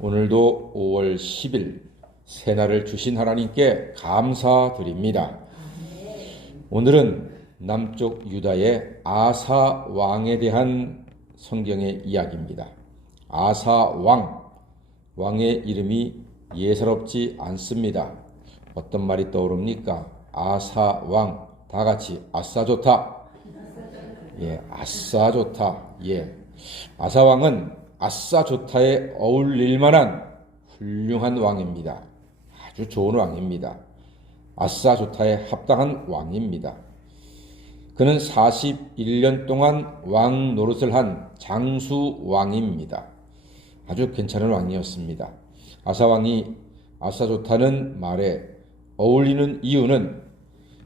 오늘도 5월 10일 새날을 주신 하나님께 감사드립니다. 오늘은 남쪽 유다의 아사 왕에 대한 성경의 이야기입니다. 아사 왕의 이름이 예사롭지 않습니다. 어떤 말이 떠오릅니까? 아사 왕, 다 같이 아싸 좋다. 아싸 좋다. 아사 왕은 아싸 좋다에 어울릴 만한 훌륭한 왕입니다. 아주 좋은 왕입니다. 아싸 좋다에 합당한 왕입니다. 그는 41년 동안 왕 노릇을 한 장수 왕입니다. 아주 괜찮은 왕이었습니다. 아사 왕이 아싸 좋다는 말에 어울리는 이유는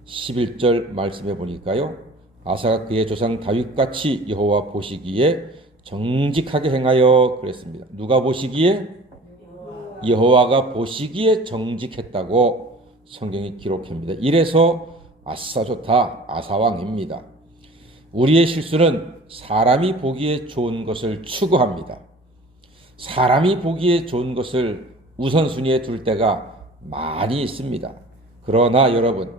11절 말씀해 보니까요. 아사가 그의 조상 다윗같이 여호와 보시기에 정직하게 행하여 그랬습니다. 누가 보시기에? 여호와가 보시기에 정직했다고 성경이 기록합니다. 이래서 아싸 좋다 아사왕입니다. 우리의 실수는 사람이 보기에 좋은 것을 추구합니다. 사람이 보기에 좋은 것을 우선순위에 둘 때가 많이 있습니다. 그러나 여러분,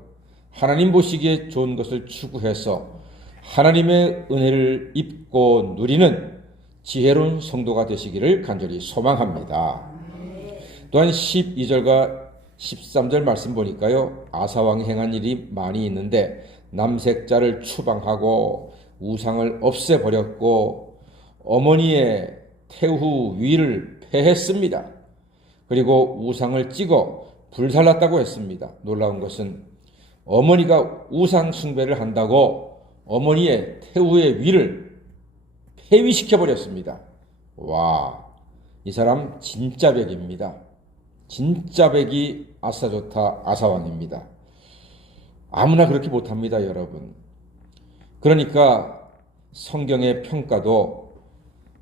하나님 보시기에 좋은 것을 추구해서 하나님의 은혜를 입고 누리는 지혜로운 성도가 되시기를 간절히 소망합니다. 또한 12절과 13절 말씀 보니까요. 아사왕이 행한 일이 많이 있는데 남색자를 추방하고 우상을 없애버렸고 어머니의 태후 위를 폐했습니다. 그리고 우상을 찍어 불살랐다고 했습니다. 놀라운 것은 어머니가 우상 숭배를 한다고 어머니의 태후의 위를 폐위시켜버렸습니다. 와, 이 사람 진짜 백입니다. 진짜 백이 아싸 좋다 아사왕입니다. 아무나 그렇게 못합니다, 여러분. 그러니까 성경의 평가도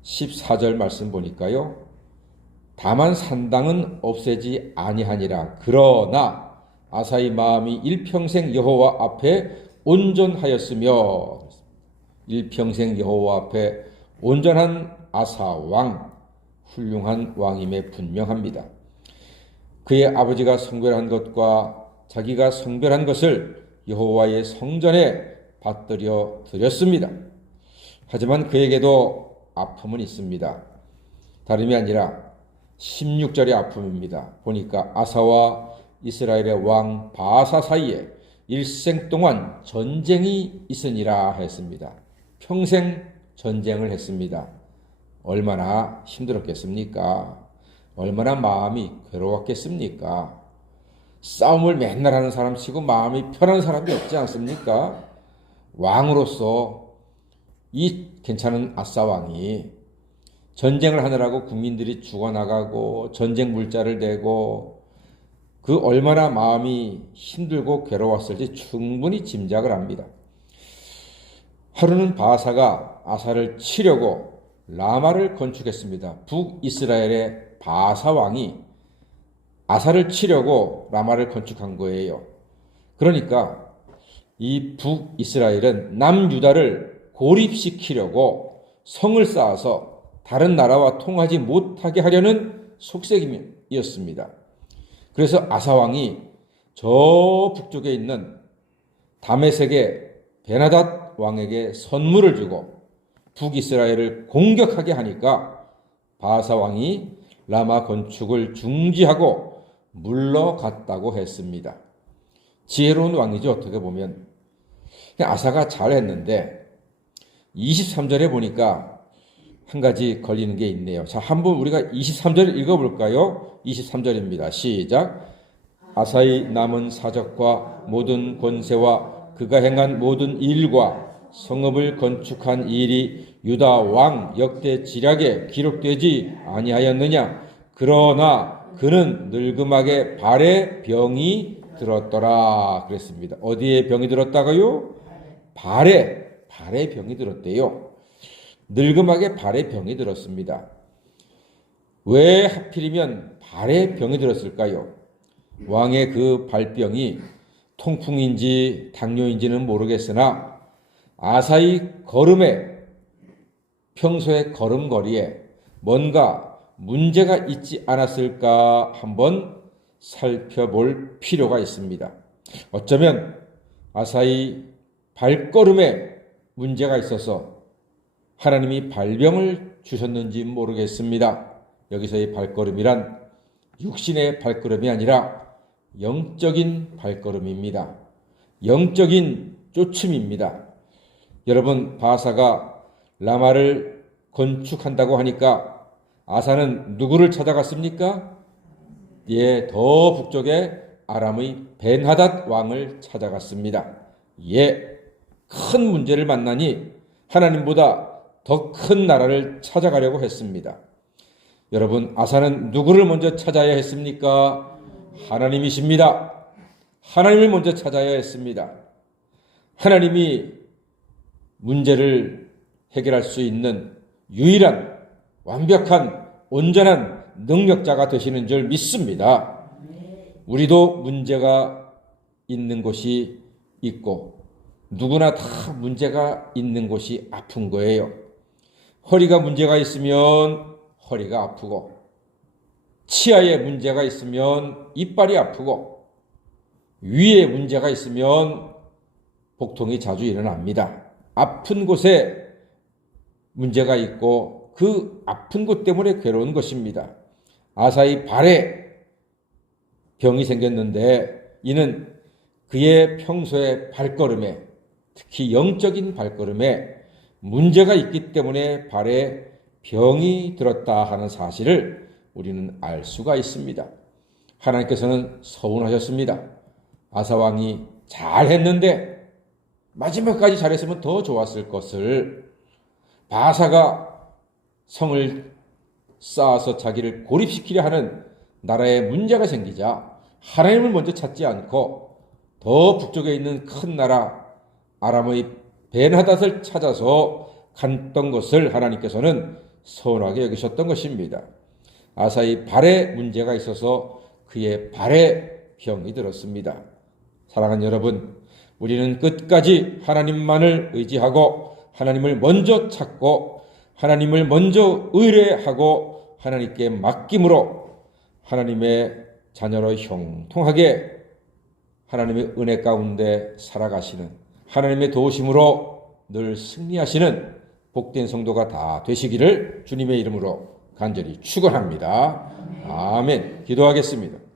14절 말씀 보니까요. 다만 산당은 없애지 아니하니라. 그러나 아사의 마음이 일평생 여호와 앞에 온전하였으며, 일평생 여호와 앞에 온전한 아사 왕, 훌륭한 왕임에 분명합니다. 그의 아버지가 성별한 것과 자기가 성별한 것을 여호와의 성전에 받들여 드렸습니다. 하지만 그에게도 아픔은 있습니다. 다름이 아니라 16절의 아픔입니다. 보니까 아사와 이스라엘의 왕 바사 사이에 일생 동안 전쟁이 있으니라 했습니다. 평생 전쟁을 했습니다. 얼마나 힘들었겠습니까? 얼마나 마음이 괴로웠겠습니까? 싸움을 맨날 하는 사람 치고 마음이 편한 사람이 없지 않습니까? 왕으로서 이 괜찮은 아싸 왕이 전쟁을 하느라고 국민들이 죽어나가고 전쟁 물자를 내고 그 얼마나 마음이 힘들고 괴로웠을지 충분히 짐작을 합니다. 하루는 바사가 아사를 치려고 라마를 건축했습니다. 북이스라엘의 바사 왕이 아사를 치려고 라마를 건축한 거예요. 그러니까 이 북이스라엘은 남유다를 고립시키려고 성을 쌓아서 다른 나라와 통하지 못하게 하려는 속셈이었습니다. 그래서 아사왕이 저 북쪽에 있는 다메섹의 베나닷 왕에게 선물을 주고 북이스라엘을 공격하게 하니까 바사 왕이 라마 건축을 중지하고 물러갔다고 했습니다. 지혜로운 왕이죠. 어떻게 보면. 아사가 잘했는데 23절에 보니까 한 가지 걸리는 게 있네요. 자, 한번 우리가 23절을 읽어볼까요? 23절입니다. 시작. 아사의 남은 사적과 모든 권세와 그가 행한 모든 일과 성읍을 건축한 일이 유다 왕 역대 지략에 기록되지 아니하였느냐? 그러나 그는 늙음하게 발에 병이 들었더라. 그랬습니다. 어디에 병이 들었다고요? 발에 병이 들었대요. 늙음하게 발에 병이 들었습니다. 왜 하필이면 발에 병이 들었을까요? 왕의 그 발병이 통풍인지 당뇨인지는 모르겠으나 아사의 걸음에, 평소의 걸음걸이에 뭔가 문제가 있지 않았을까 한번 살펴볼 필요가 있습니다. 어쩌면 아사의 발걸음에 문제가 있어서 하나님이 발병을 주셨는지 모르겠습니다. 여기서의 발걸음이란 육신의 발걸음이 아니라 영적인 발걸음입니다. 영적인 쫓음입니다. 여러분, 바사가 라마를 건축한다고 하니까 아사는 누구를 찾아갔습니까? 예, 더 북쪽에 아람의 벤하닷 왕을 찾아갔습니다. 예, 큰 문제를 만나니 하나님보다 더 큰 나라를 찾아가려고 했습니다. 여러분, 아사는 누구를 먼저 찾아야 했습니까? 하나님이십니다. 하나님을 먼저 찾아야 했습니다. 하나님이 문제를 해결할 수 있는 유일한 완벽한 온전한 능력자가 되시는 줄 믿습니다. 우리도 문제가 있는 곳이 있고 누구나 다 문제가 있는 곳이 아픈 거예요. 허리가 문제가 있으면 허리가 아프고, 치아에 문제가 있으면 이빨이 아프고, 위에 문제가 있으면 복통이 자주 일어납니다. 아픈 곳에 문제가 있고 그 아픈 곳 때문에 괴로운 것입니다. 아사의 발에 병이 생겼는데 이는 그의 평소의 발걸음에, 특히 영적인 발걸음에 문제가 있기 때문에 발에 병이 들었다 하는 사실을 우리는 알 수가 있습니다. 하나님께서는 서운하셨습니다. 아사 왕이 잘했는데 마지막까지 잘했으면 더 좋았을 것을, 바사가 성을 쌓아서 자기를 고립시키려 하는 나라에 문제가 생기자 하나님을 먼저 찾지 않고 더 북쪽에 있는 큰 나라 아람의 벤하닷을 찾아서 갔던 것을 하나님께서는 서운하게 여기셨던 것입니다. 아사의 발에 문제가 있어서 그의 발에 병이 들었습니다. 사랑하는 여러분, 우리는 끝까지 하나님만을 의지하고 하나님을 먼저 찾고 하나님을 먼저 의뢰하고 하나님께 맡김으로 하나님의 자녀로 형통하게 하나님의 은혜 가운데 살아가시는, 하나님의 도우심으로 늘 승리하시는 복된 성도가 다 되시기를 주님의 이름으로 간절히 축원합니다. 아멘. 기도하겠습니다.